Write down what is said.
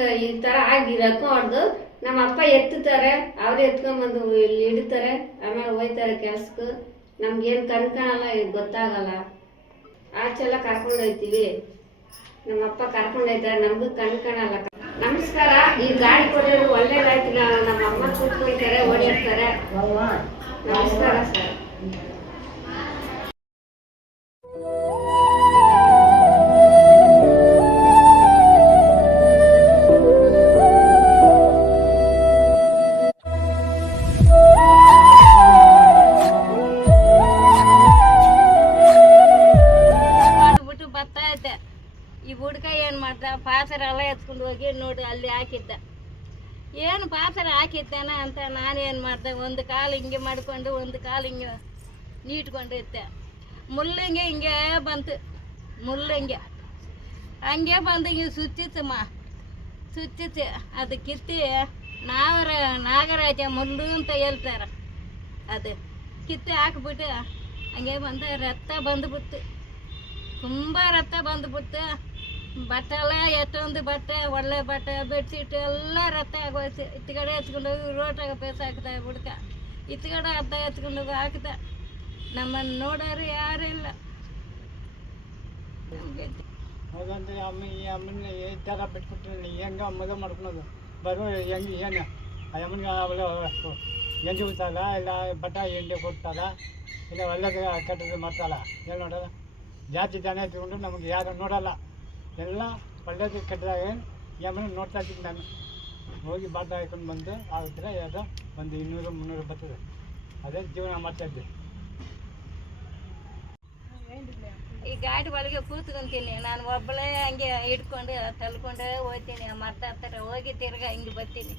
ನಮ್ಗೆ ಈ ಥರ ಆಗಿರಕೊಂಡು ನಮ್ಮ ಅಪ್ಪ ಎತ್ತುತ್ತಾರೆ, ಅವ್ರು ಎತ್ಕೊಂಡ್ಬಂದು ಇಲ್ಲಿ ಇಡ್ತಾರೆ, ಆಮೇಲೆ ಹೋಯ್ತಾರೆ ಕೆಲ್ಸಕ್ಕೆ. ನಮ್ಗೇನು ಕಣ್ಕಾಣಲ್ಲ, ಈಗ ಗೊತ್ತಾಗಲ್ಲ. ಆಚೆಲ್ಲ ಕರ್ಕೊಂಡು ಹೋಯ್ತೀವಿ, ನಮ್ಮ ಅಪ್ಪ ಕರ್ಕೊಂಡು ಹೋಯ್ತಾರೆ, ನಮಗೂ ಕಣ್ಕಾಣಲ್ಲ. ನಮಸ್ಕಾರ. ಈ ಗಾಡಿ ಕೊಡೋದು ಒಳ್ಳೇದಾಯ್ತಿಲ್ಲ, ನಮ್ಮ ಅಮ್ಮ ಕೂತ್ಕೊಳ್ತಾರೆ, ಓಡಿರ್ತಾರೆ. ನಮಸ್ಕಾರ ಸರ್. ಈ ಹುಡ್ಕ ಏನು ಮಾಡ್ದ, ಪಾಸರ ಎಲ್ಲ ಎತ್ಕೊಂಡು ಹೋಗಿ ನೋಡಿ ಅಲ್ಲಿ ಹಾಕಿದ್ದ. ಏನು ಪಾಸರ ಹಾಕಿದ್ದಾನ ಅಂತ ನಾನೇನು ಮಾಡ್ದೆ, ಒಂದು ಕಾಲು ಹಿಂಗೆ ಮಾಡಿಕೊಂಡು ಒಂದು ಕಾಲು ಹಿಂಗೆ ನೀಟ್ಕೊಂಡು ಇತ್ತೆ. ಮುಳ್ಳಂಗೆ ಹಿಂಗೆ ಬಂತು, ಮುಳ್ಳಂಗೆ ಹಂಗೆ ಬಂದು ಹಿಂಗೆ ಸುತ್ತಿತ್ತಮ್ಮ, ಸುತ್ತಿತ್ತು. ಅದು ಕಿತ್ತಿ ನಾಗರಾಜ ಮುಳ್ಳು ಅಂತ ಹೇಳ್ತಾರೆ. ಅದು ಕಿತ್ತಿ ಹಾಕ್ಬಿಟ್ಟು ಹಂಗೆ ಬಂದು ರಕ್ತ ಬಂದುಬಿಡ್ತು, ತುಂಬ ರಕ್ತ ಬಂದುಬಿಡ್ತು. ಬಟ್ಟೆ ಎಲ್ಲ ಎಷ್ಟೊಂದು ಬಟ್ಟೆ, ಒಳ್ಳೆ ಬಟ್ಟೆ, ಬೆಡ್ಶೀಟ್ ಎಲ್ಲ ರಕ್ತ ಆಗೋಯ್ತು. ಇತ್ತಗಡೆ ಎತ್ಕೊಂಡೋಗಿ ರೋಟಾಗ ಪೇಸ ಹಾಕ್ತಾ ಹುಡ್ಕ, ಇತ್ತಗಡೆ ಅರ್ಧ ಎತ್ಕೊಂಡೋಗಿ ಹಾಕ್ದ. ನಮ್ಮನ್ನು ನೋಡೋರು ಯಾರು ಇಲ್ಲ. ಹೌದಂದ್ರೆ ಈ ಅಮ್ಮನ ಈ ಥರ ಬಿಟ್ಬಿಟ್ಟು ಹೆಂಗೆ ಮದುವೆ ಮಾಡ್ಕೊಳೋದು ಬರೋ ಹೆಂಗೆ ಏನು ಆ ಅಮ್ಮನಿಗೆ ಅವಳು ಎಂಜಿ ಉತ್ತಾಗ ಇಲ್ಲ ಬಟ್ಟ ಎಂಡಿ ಕೊಡ್ತಾಗ ಇಲ್ಲ ಒಳ್ಳೆದು ಕೆಟ್ಟದ್ದು ಮಾಡ್ತಾಳ. ಏನು ನೋಡೋಲ್ಲ, ಜಾತಿ ಜನ ಎತ್ಕೊಂಡು ನಮಗೆ ಯಾರು ನೋಡೋಲ್ಲ, ಎಲ್ಲ ಒಳ್ಳೇದು ಕೆಟ್ಟದಾಗ ಯಮನ ನೋಡ್ತಾ ಇದ್ದೀನಿ. ನಾನು ಹೋಗಿ ಬಾಟ ಹಾಕೊಂಡು ಬಂದು ಆಗುತ್ತಿಲ್ಲ, ಯಾವುದೋ ಒಂದು 200-300 ಬರ್ತದೆ, ಅದೇ ಜೀವನ ಮಾಡ್ತಾಯಿದ್ದೆ. ಈ ಗಾಡಿ ಒಳಗೆ ಕೂತ್ಕೊಂತೀನಿ ನಾನು, ಒಬ್ಬಳೇ ಹಂಗೆ ಹಿಡ್ಕೊಂಡು ತಲ್ಕೊಂಡೇ ಹೋಗ್ತೀನಿ. ಮರ್ತಾ ಹೋಗಿ ತಿರ್ಗಾ ಹಿಂಗೆ ಬರ್ತೀನಿ.